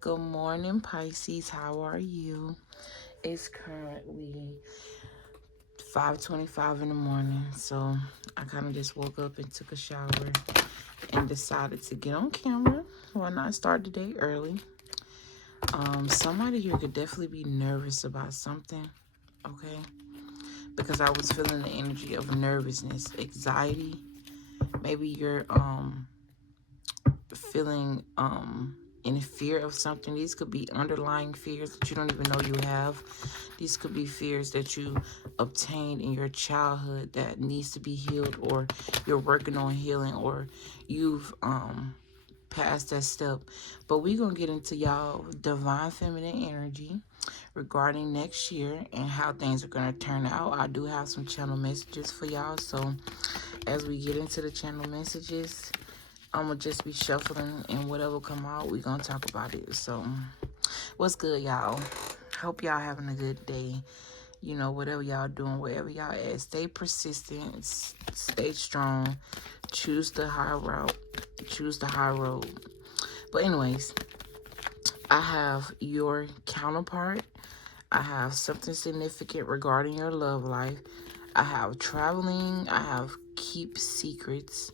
Good morning, Pisces. How are you? It's currently 5:25 in the morning, so I kind of just woke up and took a shower and decided to get on camera. Why not start the day early? Somebody here could definitely be nervous about something, okay? Because I was feeling the energy of nervousness, anxiety. Maybe you're feeling in fear of something. These could be underlying fears that you don't even know you have. These could be fears that you obtained in your childhood that needs to be healed, or you're working on healing, or you've passed that step. But we're gonna get into y'all divine feminine energy regarding next year and how things are gonna turn out. I do have some channel messages for y'all, so as we get into the channel messages, I'm gonna just be shuffling, and whatever come out, we gonna talk about it. So, what's good, y'all? Hope y'all having a good day. You know, whatever y'all doing, wherever y'all at, stay persistent, stay strong, choose the high route, choose the high road. But anyways, I have your counterpart. I have something significant regarding your love life. I have traveling. I have keep secrets.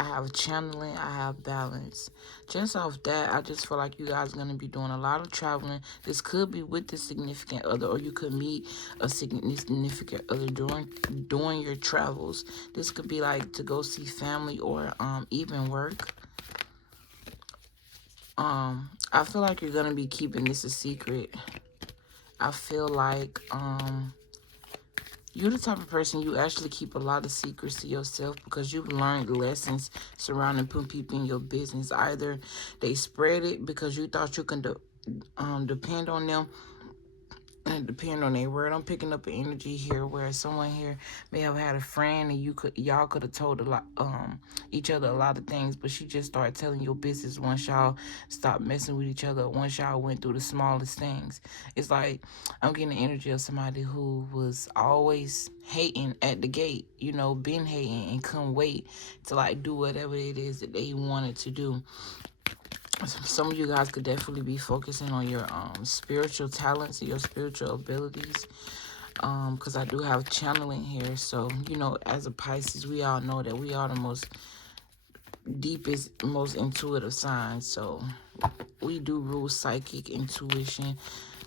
I have channeling, I have balance. Just off that, I just feel like you guys are going to be doing a lot of traveling. This could be with the significant other, or you could meet a significant other during your travels. This could be like to go see family, or even work. I feel like you're going to be keeping this a secret. I feel like you're the type of person, you actually keep a lot of secrets to yourself because you've learned lessons surrounding putting people in your business. Either they spread it because you thought you can depend on them, and depend on their word. I'm picking up an energy here where someone here may have had a friend, and y'all could have told a lot each other a lot of things, but she just started telling your business once y'all stopped messing with each other, once y'all went through the smallest things. It's like I'm getting the energy of somebody who was always hating at the gate, you know, been hating and couldn't wait to like do whatever it is that they wanted to do. Some of you guys could definitely be focusing on your spiritual talents and your spiritual abilities, because I do have channeling here. So, you know, as a Pisces, we all know that we are the most deepest, most intuitive signs. So we do rule psychic, intuition,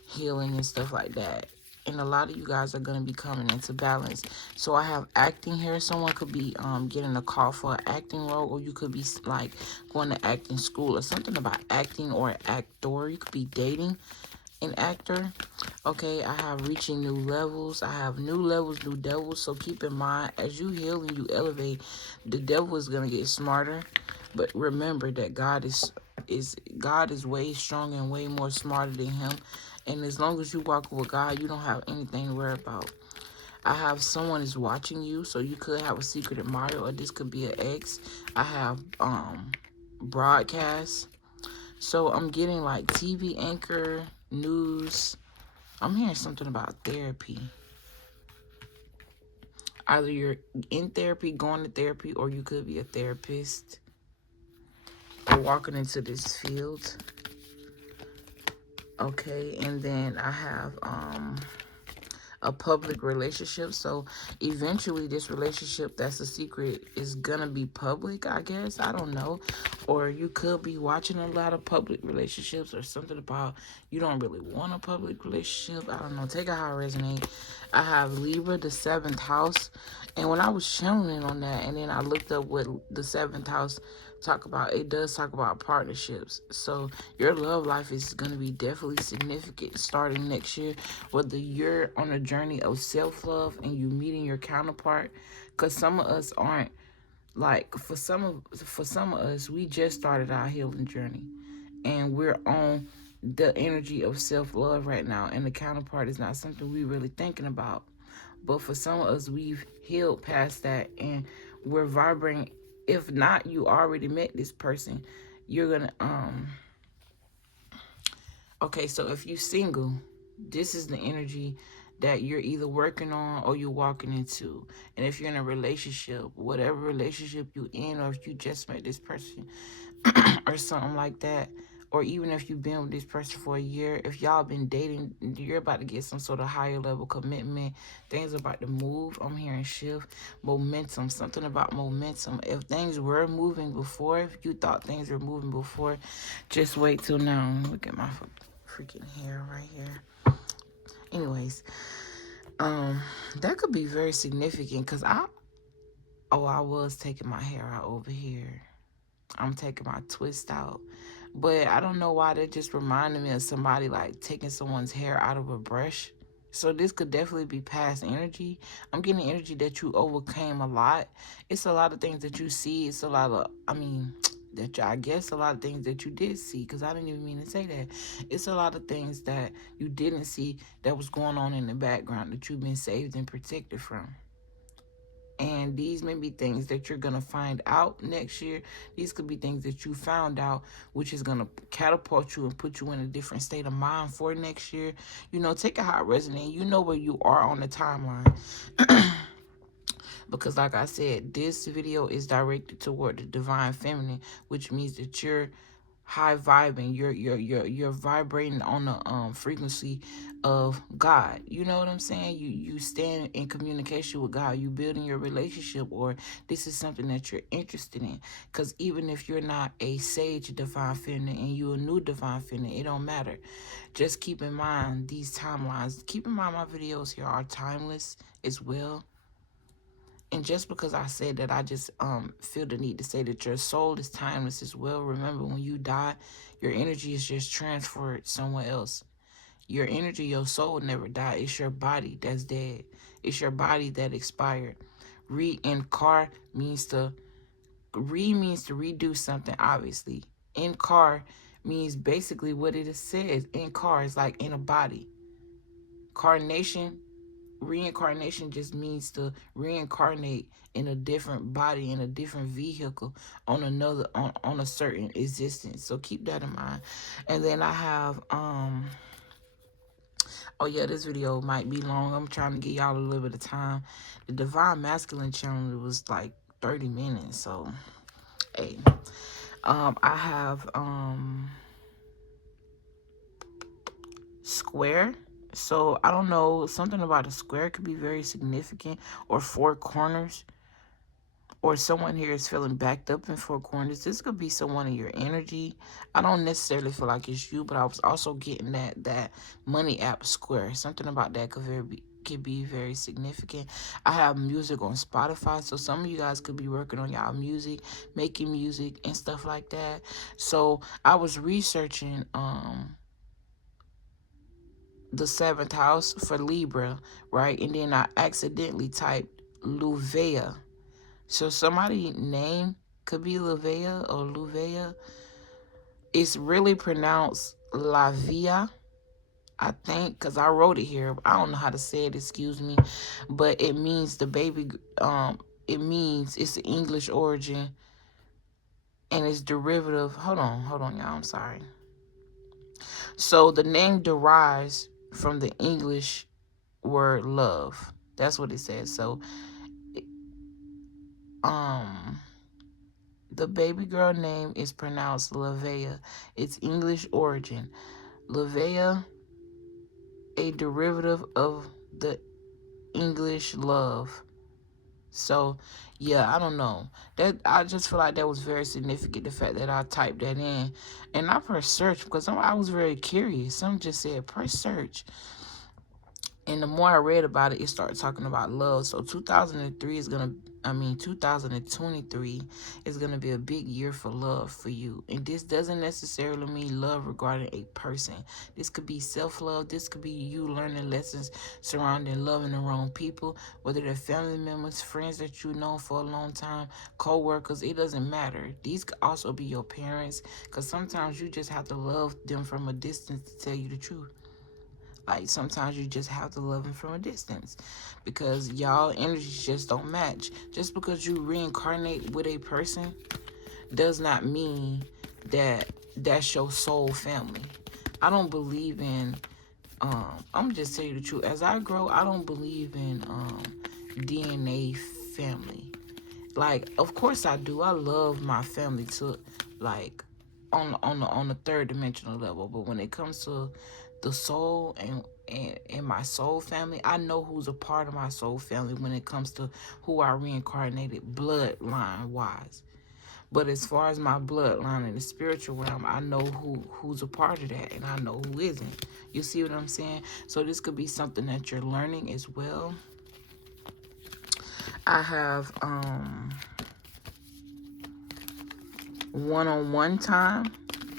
healing, and stuff like that. And a lot of you guys are going to be coming into balance. So I have acting here. Someone could be getting a call for an acting role, or you could be like going to acting school, or something about acting or actor. You could be dating an actor. Okay, I have reaching new levels. I have new levels, new devils. So keep in mind, as you heal and you elevate, the devil is going to get smarter. But remember that God is way stronger and way more smarter than him. And as long as you walk with God, you don't have anything to worry about. I have someone is watching you, so you could have a secret admirer, or this could be an ex. I have broadcast. So I'm getting like TV anchor, news. I'm hearing something about therapy. Either you're in therapy, going to therapy, or you could be a therapist or walking into this field. Okay, and then I have a public relationship. So eventually this relationship that's a secret is gonna be public, I guess. I don't know. Or you could be watching a lot of public relationships, or something about you don't really want a public relationship. I don't know. Take it how it resonates. I have Libra, the 7th house. And when I was channeling on that, and then I looked up what the 7th house talk about, it does talk about partnerships. So your love life is going to be definitely significant starting next year, whether you're on a journey of self-love and you meeting your counterpart, because some of us aren't. Like for some of us, we just started our healing journey, and we're on the energy of self-love right now, and the counterpart is not something we really thinking about. But for some of us, we've healed past that, and we're vibrating. If not, you already met this person. You're gonna okay, so if you're single, this is the energy that you're either working on or you're walking into. And if you're in a relationship, whatever relationship you're in, or if you just met this person or something like that, or even if you've been with this person for a year, if y'all been dating, you're about to get some sort of higher level commitment. Things are about to move. I'm hearing shift, momentum, something about momentum. If things were moving before, if you thought things were moving before, just wait till now. Look at my freaking hair right here. Anyways, that could be very significant because I was taking my hair out over here. I'm taking my twist out. But I don't know why that just reminded me of somebody like taking someone's hair out of a brush. So this could definitely be past energy. I'm getting energy that you overcame a lot. It's a lot of things that you see. It's a lot of, I guess a lot of things that you did see, because I didn't even mean to say that. It's a lot of things that you didn't see that was going on in the background that you've been saved and protected from. And these may be things that you're going to find out next year. These could be things that you found out, which is going to catapult you and put you in a different state of mind for next year. You know, take it how it resonates. You know where you are on the timeline. Because like I said, this video is directed toward the divine feminine, which means that you're high vibing, you're vibrating on the frequency of God. You know what I'm saying? You stand in communication with God. You building your relationship, or this is something that you're interested in. Because even if you're not a sage divine feminine and you're a new divine feminine, it don't matter. Just keep in mind these timelines. Keep in mind my videos here are timeless as well. And just because I said that, I just feel the need to say that your soul is timeless as well. Remember, when you die, your energy is just transferred somewhere else. Your energy, your soul never died. It's your body that's dead. It's your body that expired. Reincarnate means to redo something, obviously. Incar means basically what it says. Incar is like in a body. Reincarnation just means to reincarnate in a different body, in a different vehicle, on a certain existence. So keep that in mind. And then I have oh yeah, this video might be long. I'm trying to give y'all a little bit of time. The Divine Masculine channel was like 30 minutes. So hey, I have square. So I don't know, something about a square could be very significant, or four corners, or someone here is feeling backed up in four corners. This could be someone in your energy. I don't necessarily feel like it's you, but I was also getting that money app square. Something about that could be very significant. I have music on Spotify, so some of you guys could be working on y'all music, making music and stuff like that. So I was researching the 7th house for Libra, right? And then I accidentally typed Luvea. So somebody's name could be Luvea or Luvea. It's really pronounced Lavia, I think, because I wrote it here. I don't know how to say it, excuse me. But it means the baby, it means it's the English origin. And it's derivative. Hold on, y'all. I'm sorry. So the name derives from the English word love. That's what it says. So the baby girl name is pronounced Lavea. It's English origin. Lavea, a derivative of the English love. So yeah, I don't know. That I just feel like that was very significant, the fact that I typed that in. And I pressed search because I was very curious. Some just said press search. And the more I read about it, it started talking about love. So 2023 is 2023 is going to be a big year for love for you. And this doesn't necessarily mean love regarding a person. This could be self-love. This could be you learning lessons surrounding loving the wrong people, whether they're family members, friends that you know for a long time, co-workers. It doesn't matter. These could also be your parents, because sometimes you just have to love them from a distance to tell you the truth. Like, sometimes you just have to love them from a distance because y'all energies just don't match. Just because you reincarnate with a person does not mean that that's your soul family. I don't believe in, I'm just telling you the truth. As I grow, I don't believe in DNA family. Like, of course I do. I love my family to, like, on the third dimensional level. But when it comes to the soul and my soul family, I know who's a part of my soul family when it comes to who I reincarnated bloodline wise. But as far as my bloodline in the spiritual realm, I know who's a part of that, and I know who isn't. You see what I'm saying? So this could be something that you're learning as well. I have one-on-one time.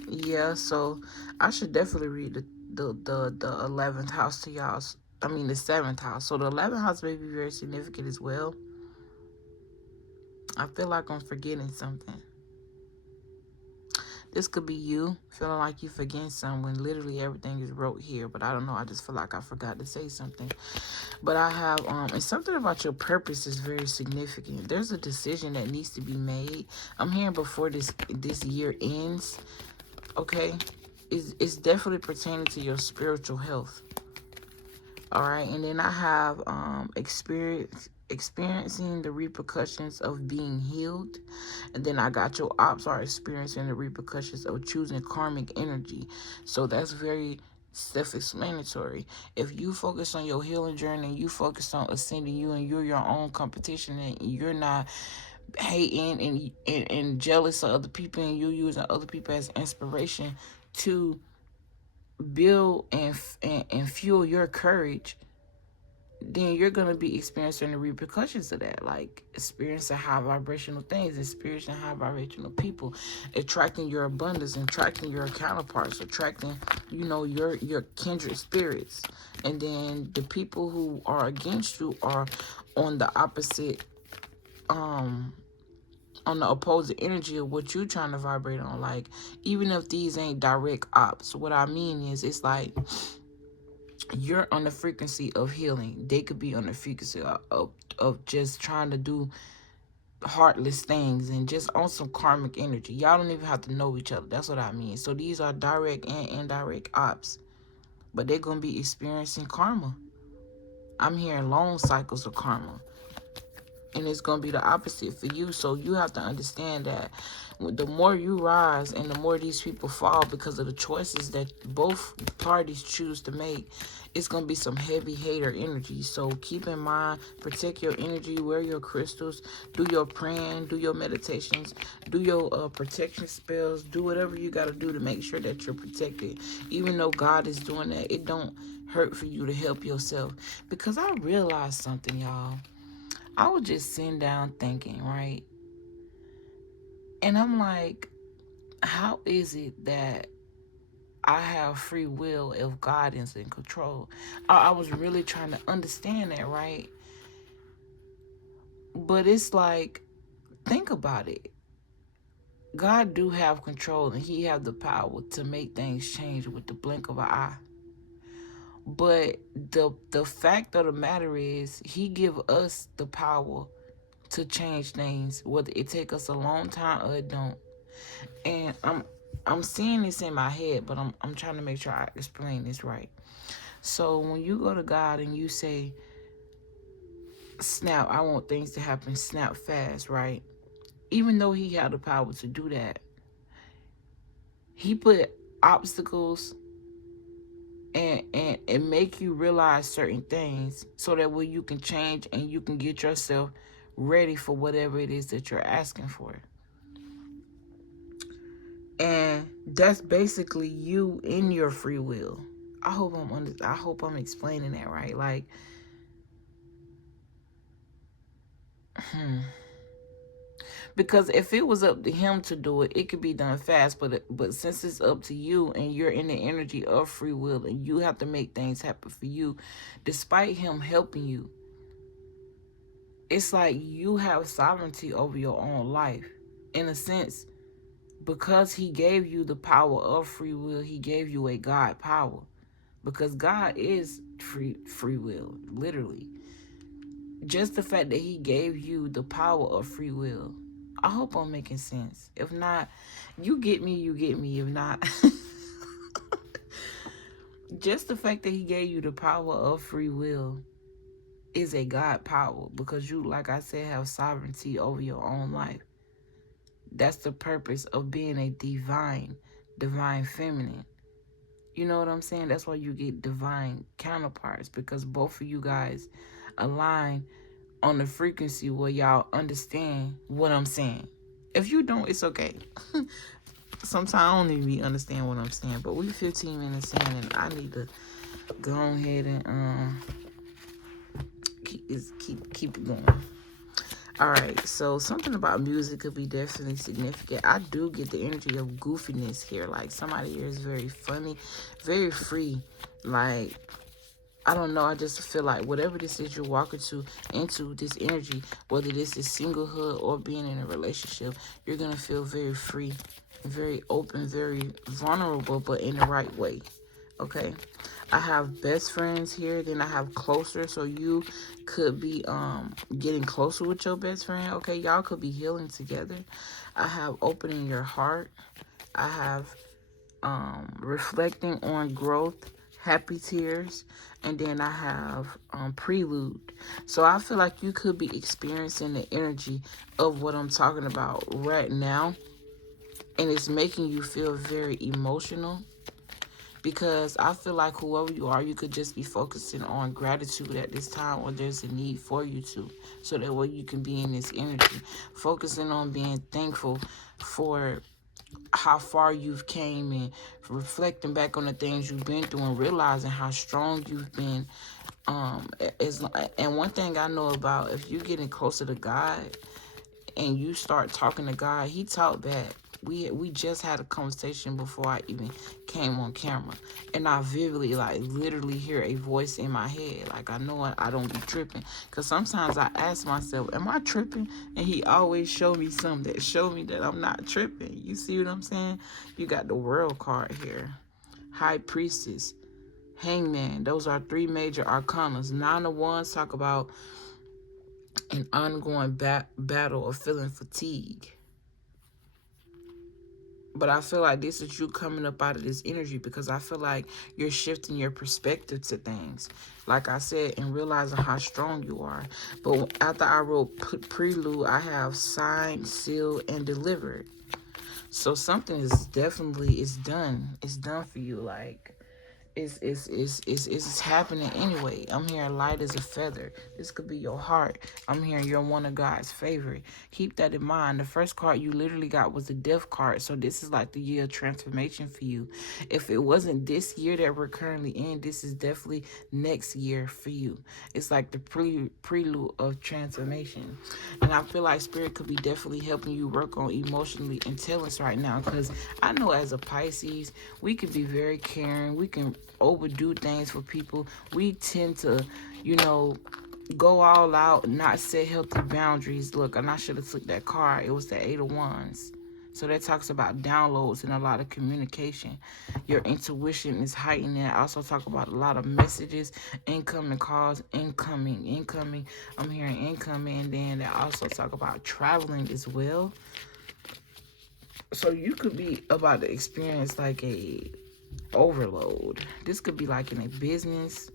Yeah, so I should definitely read the 11th house to y'all. I mean the 7th house. So the 11th house may be very significant as well. I feel like I'm forgetting something. This could be you feeling like you forgetting something when literally everything is wrote here. But I don't know. I just feel like I forgot to say something. But I have, and something about your purpose is very significant. There's a decision that needs to be made. I'm hearing before this year ends. Okay, it's definitely pertaining to your spiritual health. All right, and then I have experiencing the repercussions of being healed, and then I got your ops are experiencing the repercussions of choosing karmic energy. So that's very self-explanatory. If you focus on your healing journey and you focus on ascending you and you're your own competition and you're not hating and jealous of other people and you using other people as inspiration to build and fuel your courage, then you're going to be experiencing the repercussions of that, like experiencing high vibrational things, experiencing high vibrational people, attracting your abundance, attracting your counterparts, attracting, your kindred spirits. And then the people who are against you are on the opposite, on the opposite energy of what you're trying to vibrate on. Like, even if these ain't direct ops, what I mean is, it's like you're on the frequency of healing. They could be on the frequency of just trying to do heartless things and just on some karmic energy. Y'all don't even have to know each other. That's what I mean. So these are direct and indirect ops, but they're going to be experiencing karma. I'm hearing long cycles of karma. And it's going to be the opposite for you. So you have to understand that the more you rise and the more these people fall because of the choices that both parties choose to make, it's going to be some heavy hater energy. So keep in mind, protect your energy, wear your crystals, do your praying, do your meditations, do your protection spells, do whatever you got to do to make sure that you're protected. Even though God is doing that, it don't hurt for you to help yourself. Because I realized something, y'all. I was just sitting down thinking, right? And I'm like, how is it that I have free will if God is in control? I was really trying to understand that, right? But it's like, think about it. God do have control and he have the power to make things change with the blink of an eye. But the fact of the matter is, he give us the power to change things, whether it take us a long time or it don't. And I'm seeing this in my head, but I'm trying to make sure I explain this right. So when you go to God and you say, snap, I want things to happen snap fast, right? Even though he had the power to do that, he put obstacles and make you realize certain things so that way you can change and you can get yourself ready for whatever it is that you're asking for. And that's basically you in your free will. I hope I'm explaining that right. Like, because if it was up to him to do it, it could be done fast. But since it's up to you and you're in the energy of free will and you have to make things happen for you, despite him helping you, it's like you have sovereignty over your own life. In a sense, because he gave you the power of free will, he gave you a God power. Because God is free will, literally. Just the fact that he gave you the power of free will. I hope I'm making sense. If not, you get me, you get me. If not, just the fact that he gave you the power of free will is a God power. Because you, like I said, have sovereignty over your own life. That's the purpose of being a divine feminine. You know what I'm saying? That's why you get divine counterparts, because both of you guys align on the frequency where y'all understand what I'm saying. If you don't, it's okay. Sometimes I don't even understand what I'm saying, but we 15 minutes in and I need to go ahead and keep it going. Alright, so something about music could be definitely significant. I do get the energy of goofiness here. Like, somebody here is very funny, very free. Like, I don't know, I just feel like whatever this is you're walking into this energy, whether this is singlehood or being in a relationship, you're going to feel very free, very open, very vulnerable, but in the right way. Okay? I have best friends here, then I have closer, so you could be getting closer with your best friend. Okay, y'all could be healing together. I have opening your heart. I have reflecting on growth, happy tears, and then I have prelude. So I feel like you could be experiencing the energy of what I'm talking about right now, and it's making you feel very emotional. Because I feel like whoever you are, you could just be focusing on gratitude at this time, or there's a need for you to. So that way you can be in this energy. Focusing on being thankful for how far you've came, and reflecting back on the things you've been through and realizing how strong you've been. And one thing I know about, if you're getting closer to God and you start talking to God, he taught that. We just had a conversation before I even came on camera, and I vividly, like, literally hear a voice in my head. Like, I know I don't be tripping, because sometimes I ask myself, am I tripping? And he always show me something that show me that I'm not tripping. You see what I'm saying? You got the World card here, High Priestess, Hangman. Those are three major arcanas. 9 of Wands talk about an ongoing battle of feeling fatigue. But I feel like this is you coming up out of this energy, because I feel like you're shifting your perspective to things. Like I said, and realizing how strong you are. But after I wrote prelude, I have signed, sealed, and delivered. So something is definitely, it's done. It's done for you. Like, it's happening anyway. I'm hearing light as a feather. This could be your heart. I'm hearing you're one of God's favorite. Keep that in mind. The first card you literally got was the death card. So this is like the year of transformation for you. If it wasn't this year that we're currently in, this is definitely next year for you. It's like the prelude of transformation. And I feel like Spirit could be definitely helping you work on emotionally intelligence right now, because I know as a Pisces, we can be very caring. We can overdo things for people. We tend to, go all out, not set healthy boundaries. Look, and I should have took that card. It was the 8 of Wands. So that talks about downloads and a lot of communication. Your intuition is heightened. I also talk about a lot of messages, incoming calls, incoming. I'm hearing incoming. And then they also talk about traveling as well. So you could be about to experience like a overload. This could be like in a business.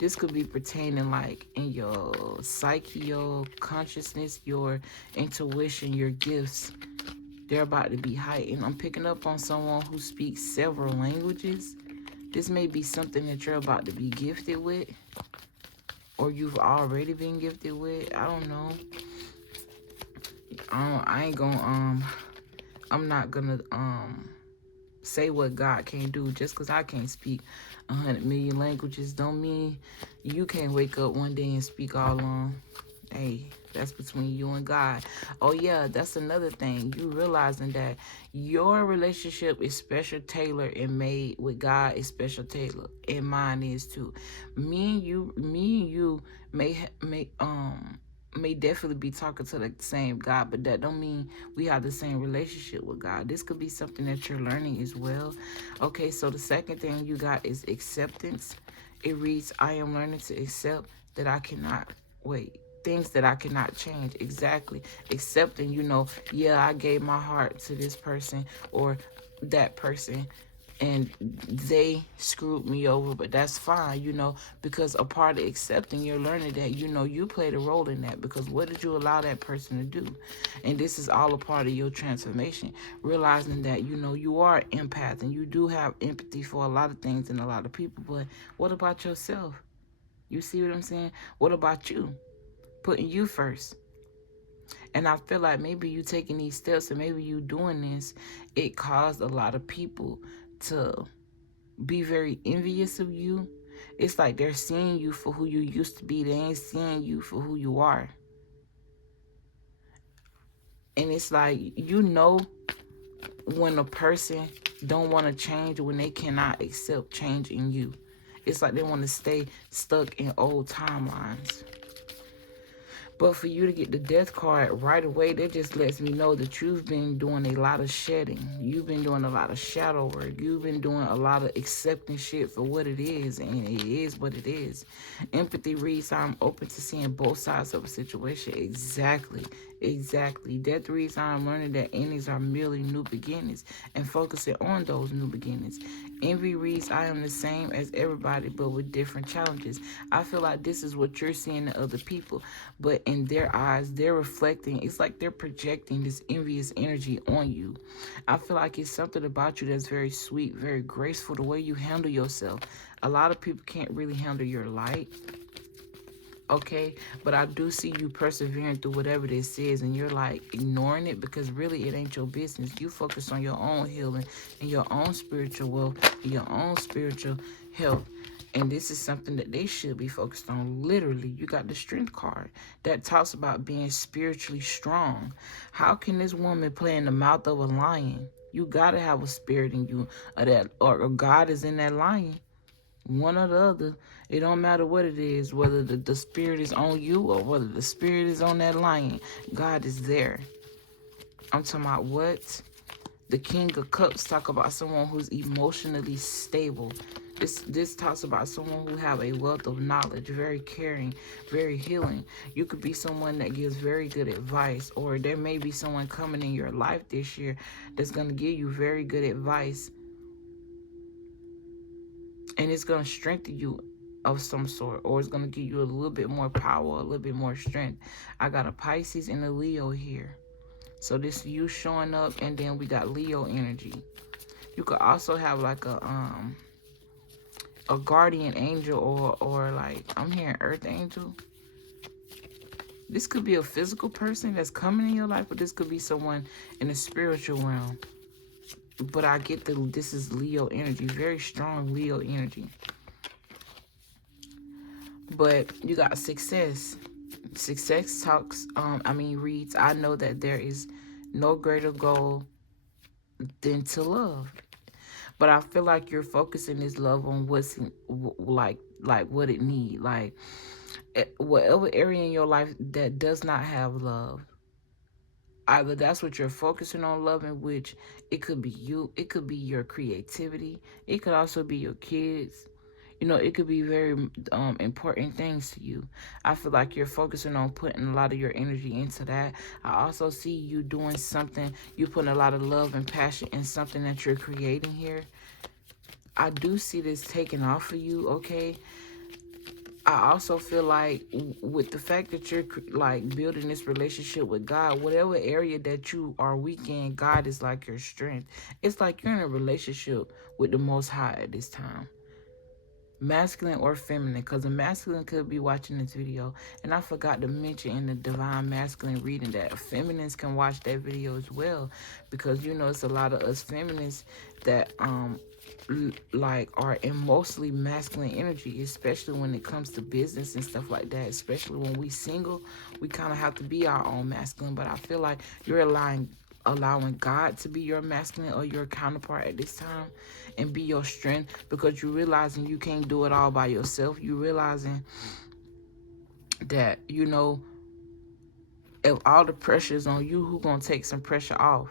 This could be pertaining like in your psyche, your consciousness, your intuition, your gifts. They're about to be heightened. I'm picking up on someone who speaks several languages. This may be something that you're about to be gifted with, or you've already been gifted with. I don't know. I'm not gonna say what God can't do. Just because I can't speak 100 million languages don't mean you can't wake up one day and speak all along. Hey, that's between you and God. Oh yeah, that's another thing. You realizing that your relationship is special, tailored, and made with God is special, tailored, and mine is too. Me and you may definitely be talking to the same God, but that don't mean we have the same relationship with God. This could be something that you're learning as well. Okay, so the second thing you got is acceptance. It reads, I am learning to accept that I cannot things that I cannot change. Exactly. Accepting, yeah, I gave my heart to this person or that person, and they screwed me over, but that's fine, you know, because a part of accepting, you're learning that, you know, you played a role in that, because what did you allow that person to do? And this is all a part of your transformation, realizing that, you know, you are an empath and you do have empathy for a lot of things and a lot of people, but what about yourself? You see what I'm saying? What about you? Putting you first. And I feel like maybe you taking these steps and maybe you doing this, it caused a lot of people to be very envious of you. It's like they're seeing you for who you used to be. They ain't seeing you for who you are. And it's like, you know, when a person don't want to change, when they cannot accept change in you. It's like they want to stay stuck in old timelines. But for you to get the death card right away, that just lets me know that you've been doing a lot of shedding. You've been doing a lot of shadow work. You've been doing a lot of accepting shit for what it is, and it is what it is. Empathy reads I'm open to seeing both sides of a situation. Exactly. Death reads I'm learning that endings are merely new beginnings and focusing on those new beginnings. Envy reads I am the same as everybody but with different challenges. I feel like this is what you're seeing in other people, but in their eyes, they're reflecting. It's like they're projecting this envious energy on you. I feel like it's something about you that's very sweet, very graceful, the way you handle yourself. A lot of people can't really handle your light. Okay, but I do see you persevering through whatever this is, and you're like ignoring it because really it ain't your business. You focus on your own healing and your own spiritual wealth and your own spiritual health. And this is something that they should be focused on. Literally, you got the strength card that talks about being spiritually strong. How can this woman play in the mouth of a lion? You got to have a spirit in you, or God is in that lion. One or the other. It don't matter what it is, whether the spirit is on you or whether the spirit is on that lion. God is there. I'm talking about what? The King of Cups talk about someone who's emotionally stable. This talks about someone who have a wealth of knowledge, very caring, very healing. You could be someone that gives very good advice, or there may be someone coming in your life this year that's going to give you very good advice, and it's going to strengthen you of some sort, or it's going to give you a little bit more power, a little bit more strength. I got a Pisces and a Leo here. So this you showing up, and then we got Leo energy. You could also have like a guardian angel, or like I'm hearing earth angel. This could be a physical person that's coming in your life, but this could be someone in the spiritual realm. But I get this is Leo energy, very strong Leo energy. But you got success. Success talks, reads, I know that there is no greater goal than to love. But I feel like you're focusing this love on what's like what it need. Like whatever area in your life that does not have love, either that's what you're focusing on loving, which it could be you, it could be your creativity, it could also be your kids. You know, it could be very important things to you. I feel like you're focusing on putting a lot of your energy into that. I also see you doing something, you putting a lot of love and passion in something that you're creating here. I do see this taking off for you, okay? I also feel like with the fact that you're like building this relationship with God, whatever area that you are weak in, God is like your strength. It's like you're in a relationship with the Most High at this time. Masculine or feminine, because a masculine could be watching this video, and I forgot to mention in the divine masculine reading that feminines can watch that video as well, because you know it's a lot of us feminines that like are in mostly masculine energy, especially when it comes to business and stuff like that. Especially when we single, we kind of have to be our own masculine. But I feel like you're allowing God to be your masculine or your counterpart at this time and be your strength, because you're realizing you can't do it all by yourself. You're realizing that, you know, if all the pressure is on you, who's gonna take some pressure off?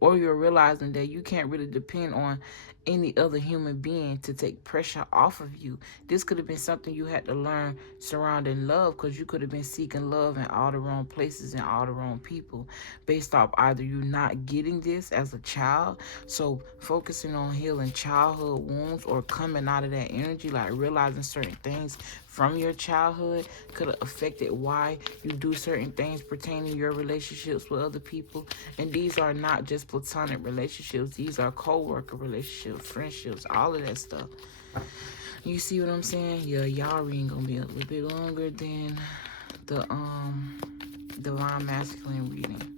or you're realizing that you can't really depend on any other human being to take pressure off of you. This could have been something you had to learn surrounding love, because you could have been seeking love in all the wrong places and all the wrong people, based off either you not getting this as a child, so focusing on healing childhood wounds, or coming out of that energy, like realizing certain things from your childhood could have affected why you do certain things pertaining to your relationships with other people. And these are not just platonic relationships. These are co-worker relationships, friendships, all of that stuff. You see what I'm saying? Yeah, y'all reading gonna be a little bit longer than the divine masculine reading.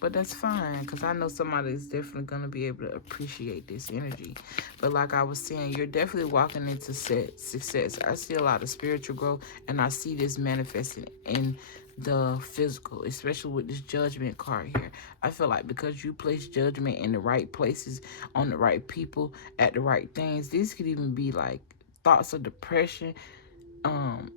But that's fine, because I know somebody is definitely going to be able to appreciate this energy. But like I was saying, you're definitely walking into success. I see a lot of spiritual growth, and I see this manifesting in the physical, especially with this judgment card here. I feel like because you place judgment in the right places, on the right people, at the right things, these could even be like thoughts of depression,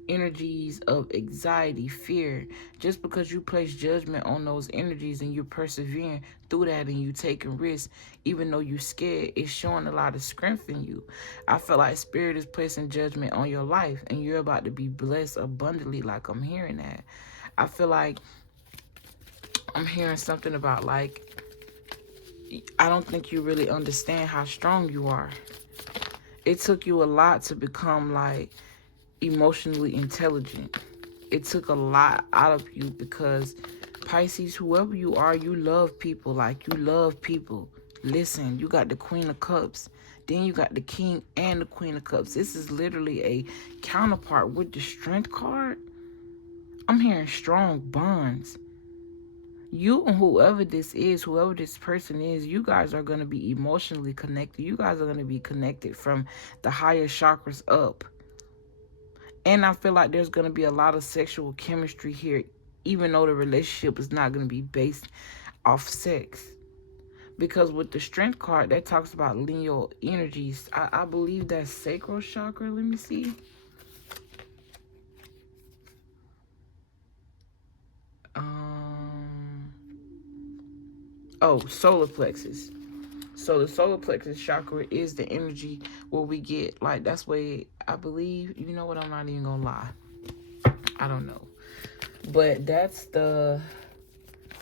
energies of anxiety, fear. Just because you place judgment on those energies and you're persevering through that and you taking risks, even though you're scared, it's showing a lot of strength in you. I feel like spirit is placing judgment on your life and you're about to be blessed abundantly, like I'm hearing that. I feel like I'm hearing something about, like, I don't think you really understand how strong you are. It took you a lot to become, like, emotionally intelligent. It took a lot out of you, because Pisces, whoever you are, you love people. Like, you love people. Listen, you got the Queen of Cups, then you got the King and the Queen of Cups. This is literally a counterpart with the Strength card. I'm hearing strong bonds. You and whoever this is, whoever this person is, you guys are going to be emotionally connected. You guys are going to be connected from the higher chakras up. And I feel like there's going to be a lot of sexual chemistry here, even though the relationship is not going to be based off sex. Because with the Strength card, that talks about lineal energies. I believe that's sacral chakra. Let me see. Oh, solar plexus. So the solar plexus chakra is the energy where we get, like, that's where I believe, you know what, I'm not even gonna lie. I don't know. But that's the,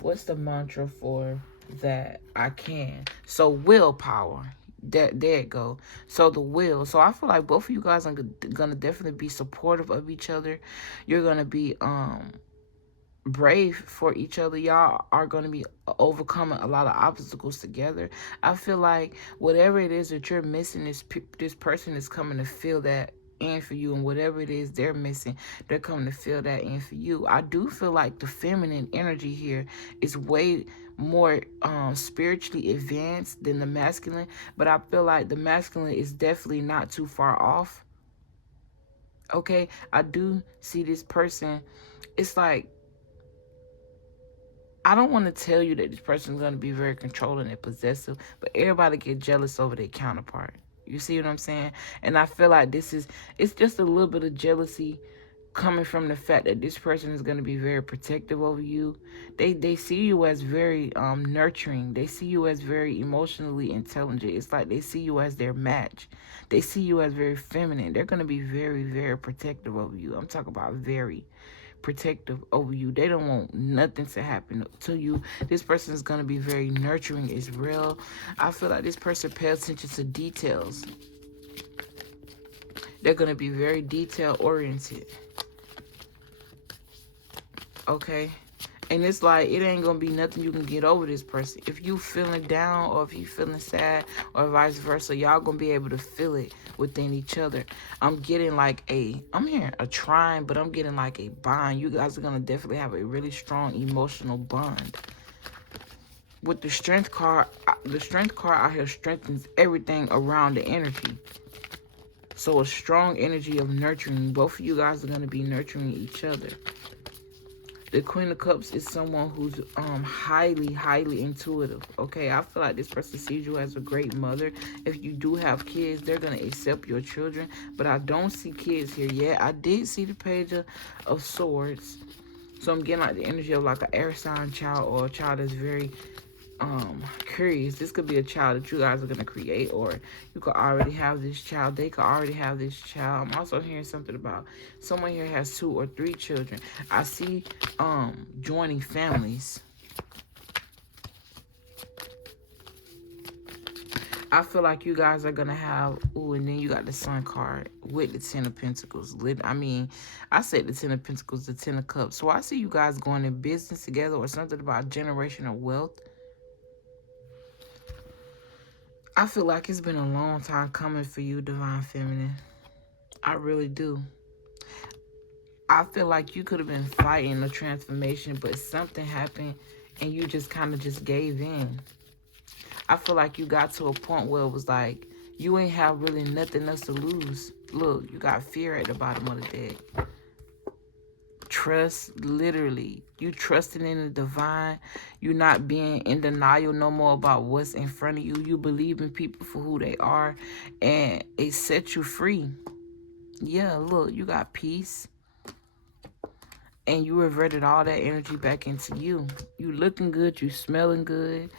what's the mantra for that? I can. So willpower. There it go. So the will. So I feel like both of you guys are gonna definitely be supportive of each other. You're gonna be brave for each other. Y'all are going to be overcoming a lot of obstacles together. I feel like whatever it is that you're missing, this person is coming to fill that in for you, and whatever it is they're missing, they're coming to fill that in for you. I do feel like the feminine energy here is way more spiritually advanced than the masculine, but I feel like the masculine is definitely not too far off. Okay, I do see this person. It's like, I don't want to tell you that this person is going to be very controlling and possessive, but everybody get jealous over their counterpart. You see what I'm saying? And I feel like it's just a little bit of jealousy coming from the fact that this person is going to be very protective over you. They see you as very nurturing. They see you as very emotionally intelligent. It's like they see you as their match. They see you as very feminine. They're going to be very, very protective over you. I'm talking about very protective over you. They don't want nothing to happen to you. This person is going to be very nurturing as well. I feel like this person pays attention to details. They're going to be very detail oriented. Okay? And it's like, it ain't going to be nothing you can get over this person. If you feeling down, or if you feeling sad, or vice versa, y'all going to be able to feel it within each other. I'm getting like I'm hearing a trine, but I'm getting like a bond. You guys are going to definitely have a really strong emotional bond. With the Strength card out here strengthens everything around the energy. So a strong energy of nurturing. Both of you guys are going to be nurturing each other. The Queen of Cups is someone who's highly, highly intuitive. Okay, I feel like this person sees you as a great mother. If you do have kids, they're going to accept your children. But I don't see kids here yet. I did see the Page of Swords. So I'm getting like the energy of like an air sign child, or a child that's very curious. This could be a child that you guys are going to create, or you could already have this child. They could already have this child. I'm also hearing something about someone here has 2 or 3 children. I see joining families. I feel like you guys are going to have, ooh, and then you got the Sun card with the 10 of Pentacles. I mean, I said the 10 of Pentacles, the 10 of Cups. So I see you guys going in business together, or something about generational wealth. I feel like it's been a long time coming for you, Divine Feminine. I really do. I feel like you could have been fighting a transformation, but something happened and you just kind of just gave in. I feel like you got to a point where it was like, you ain't have really nothing else to lose. Look, you got fear at the bottom of the deck. Trust, literally. You trusting in the divine. You're not being in denial no more about what's in front of you. You believe in people for who they are. And it sets you free. Yeah, look, you got peace. And you reverted all that energy back into you. You looking good. You smelling good.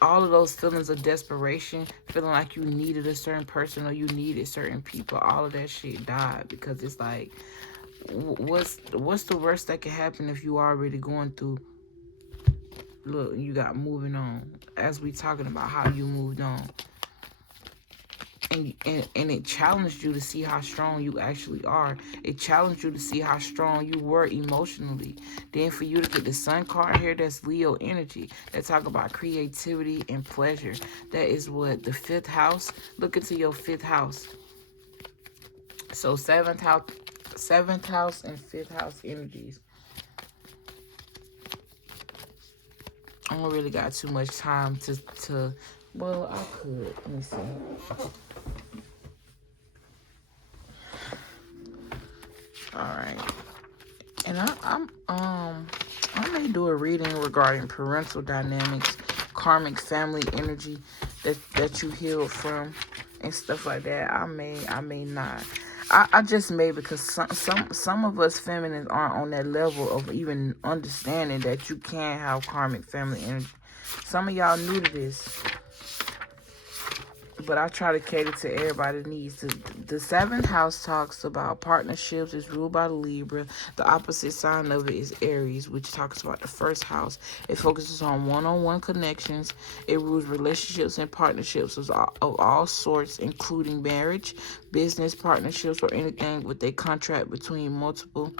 All of those feelings of desperation, feeling like you needed a certain person or you needed certain people, all of that shit died, because it's like, what's the worst that can happen if you already going through? Look, you got moving on, as we talking about how you moved on, and it challenged you to see how strong you actually are. It challenged you to see how strong you were emotionally. Then for you to get the Sun card here, that's Leo energy. That talk about creativity and pleasure. That is what the 5th house. Look into your 5th house. So 7th house and 5th house energies. I don't really got too much time to well, I could. Let me see. All right. And I may do a reading regarding parental dynamics, karmic family energy that you healed from and stuff like that. I may not. I just may, because some of us feminines aren't on that level of even understanding that you can have karmic family energy. Some of y'all new to this, but I try to cater to everybody's needs. The 7th house talks about partnerships. It's ruled by the Libra. The opposite sign of it is Aries, which talks about the 1st house. It focuses on one-on-one connections. It rules relationships and partnerships of all sorts, including marriage, business partnerships, or anything with a contract between multiple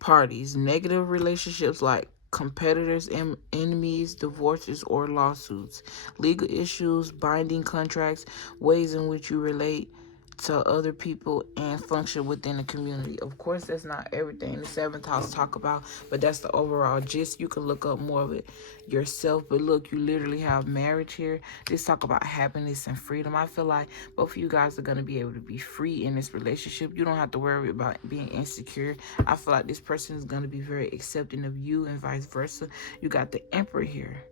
parties. Negative relationships like competitors, enemies, divorces, or lawsuits. Legal issues, binding contracts, ways in which you relate to other people and function within the community. Of course, that's not everything the 7th house talk about, but that's the overall gist. You can look up more of it yourself. But look, you literally have marriage here. This talk about happiness and freedom. I feel like both of you guys are going to be able to be free in this relationship. You don't have to worry about being insecure. I feel like this person is going to be very accepting of you and vice versa. You got the Emperor here.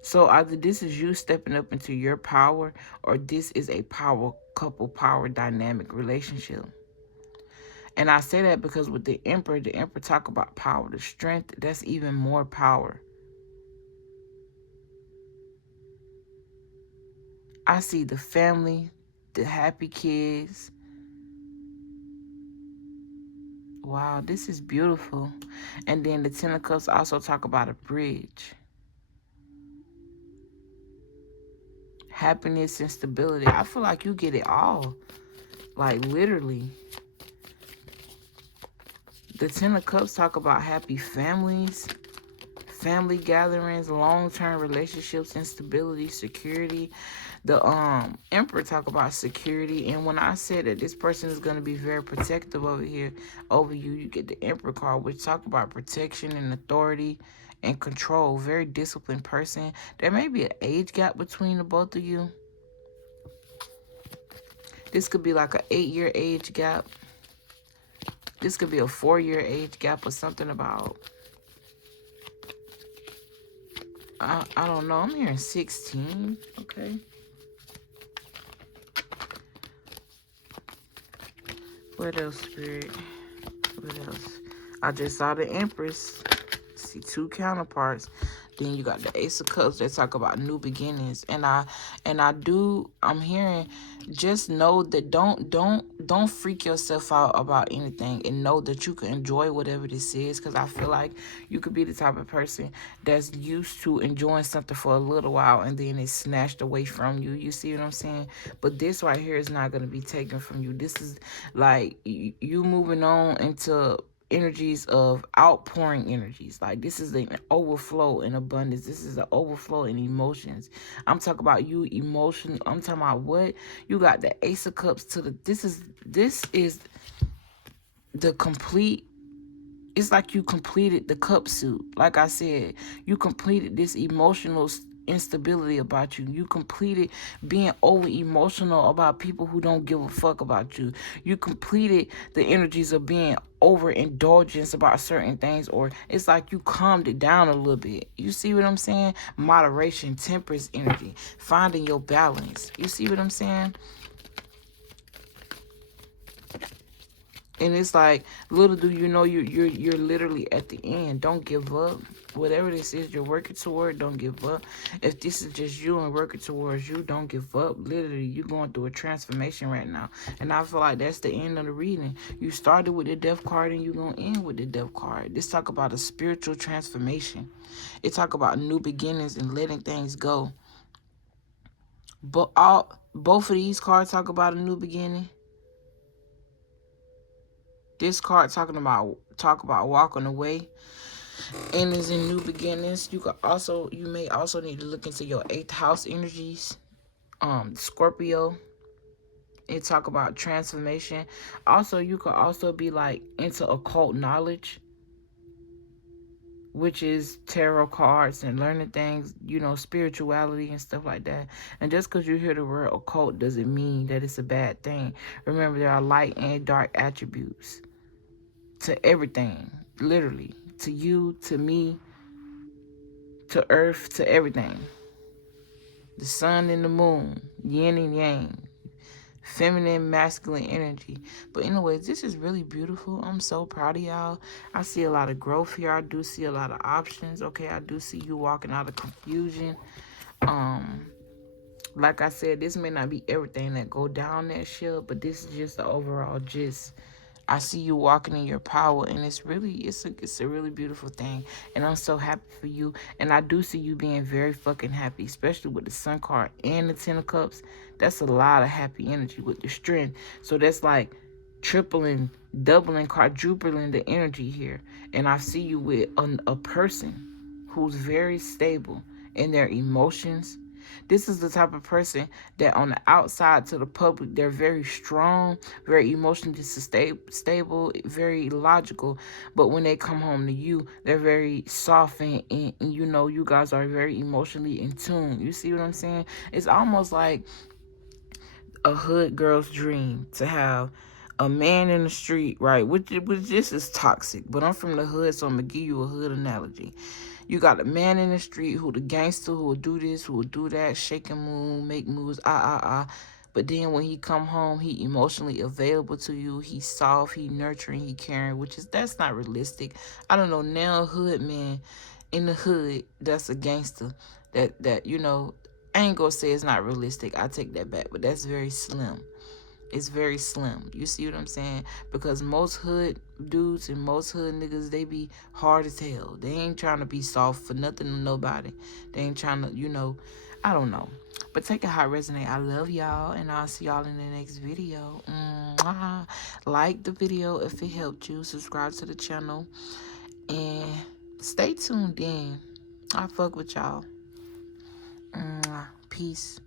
So either this is you stepping up into your power, or this is a power dynamic relationship. And I say that because with the Emperor talk about power, the strength, that's even more power. I see the family, the happy kids. Wow, this is beautiful. And then the 10 of Cups also talk about a bridge. Happiness and stability. I feel like you get it all. Like, literally. The 10 of Cups talk about happy families, family gatherings, long-term relationships, instability, security. The Emperor talk about security. And when I said that this person is going to be very protective over you, you get the Emperor card, which talk about protection and authority and control. Very disciplined person. There may be an age gap between the both of you. This could be like an 8-year age gap. This could be a 4-year age gap, or something about, I don't know. I'm hearing 16. Okay. What else, Spirit? What else? I just saw the Empress. see 2 counterparts. Then you got the Ace of Cups that talk about new beginnings. And I'm hearing, just know that don't freak yourself out about anything, and know that you can enjoy whatever this is. Because I feel like you could be the type of person that's used to enjoying something for a little while and then it's snatched away from you. You see what I'm saying? But this right here is not going to be taken from you. This is like you moving on into energies of outpouring energies. Like, this is an overflow in abundance. This is an overflow in emotions. I'm talking about you emotionally. I'm talking about what you got. The Ace of Cups to the this is the complete. It's like you completed the cup suit. Like I said, you completed this emotional instability about you. You completed being over emotional about people who don't give a fuck about you. You completed the energies of being overindulgence about certain things, or it's like you calmed it down a little bit. You see what I'm saying? Moderation, temperance energy, finding your balance. You see what I'm saying? And it's like, little do you know, you're literally at the end. Don't give up. Whatever this is you're working toward, don't give up. If this is just you and working towards you, don't give up. Literally, you're going through a transformation right now. And I feel like that's the end of the reading. You started with the Death card and you're going to end with the Death card. This talk about a spiritual transformation. It talk about new beginnings and letting things go. But both of these cards talk about a new beginning. This card talk about walking away, and is in new beginnings. You may also need to look into your 8th house energies. Scorpio. It talk about transformation. Also, you could also be like into occult knowledge, which is tarot cards and learning things, spirituality and stuff like that. And just because you hear the word occult doesn't mean that it's a bad thing. Remember, there are light and dark attributes to everything, literally, to you, to me, to earth, to everything. The sun and the moon, yin and yang, feminine, masculine energy. But anyways, this is really beautiful. I'm so proud of y'all. I see a lot of growth here. I do see a lot of options. Okay, I do see you walking out of confusion. Like I said, this may not be everything that go down that ship, but this is just the overall gist. I see you walking in your power, and it's a really beautiful thing. And I'm so happy for you. And I do see you being very fucking happy, especially with the Sun card and the 10 of Cups. That's a lot of happy energy with the strength. So that's like tripling, doubling, quadrupling the energy here. And I see you with a person who's very stable in their emotions. This is the type of person that on the outside to the public, they're very strong, very emotionally stable, very logical. But when they come home to you, they're very soft and you guys are very emotionally in tune. You see what I'm saying? It's almost like a hood girl's dream to have a man in the street, right? Which this is toxic, but I'm from the hood, so I'm going to give you a hood analogy. You got a man in the street who the gangster, who will do this, who will do that, shake and move, make moves, But then when he come home, he emotionally available to you. He's soft, he nurturing, he caring, that's not realistic. I don't know, now hood man in the hood, that's a gangster. That I ain't gonna say it's not realistic. I take that back, but that's very slim. It's very slim. You see what I'm saying? Because most hood dudes and most hood niggas, they be hard as hell. They ain't trying to be soft for nothing to nobody. They ain't trying to, I don't know. But take it how it resonate. I love y'all, and I'll see y'all in the next video. Like the video if it helped you. Subscribe to the channel. And stay tuned in. I fuck with y'all. Peace.